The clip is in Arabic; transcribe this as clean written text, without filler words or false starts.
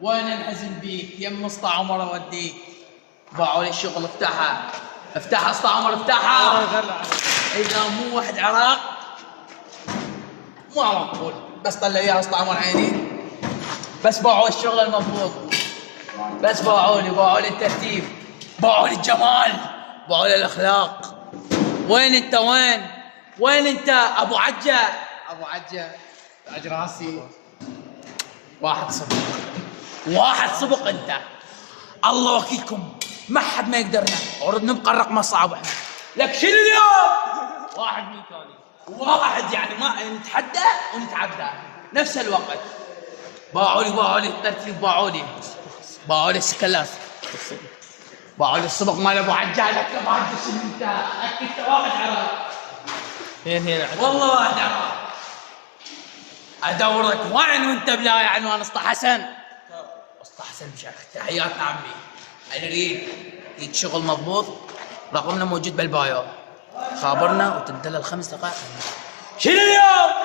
وين انحزن بيك يم اسطى عمر اوديك. باعوا لي الشغل افتحها افتحها اسطى عمر افتحها. اذا مو واحد عراق ما مقبول. بس طلع اياها اسطى عمر عيني. بس باعوا الشغل المضبوط. بس باعوا لي الترتيب. باعوا لي الجمال. باعوا لي الاخلاق. وين انت وين؟ وين انت ابو عجه؟ ابو عجه تاج راسي. واحد سبق انت. الله وكيلكم ما حد ما يقدرنا. ورد نبقى الرقم الصعب احنا. لك شنو اليوم؟ واحد ميكاني واحد يعني ما نتحدى ونتعدى نفس الوقت. باعوا لي الترتيب. باعوا لي السكلاس. باعوا لي السبق مال ابو عجه. لك ابو عجه شنو انت؟ انت واحد عراق. هنا والله واحد عراق. ادورك وين وانت بلاي عنوان اسطى حسن. اسطى حسن مشايخ تحياتنا عمي. نريد شغل مضبوط. رقمنا موجود بالبايو. خابرنا وتدلل 5 دقائق. شنو اليوم؟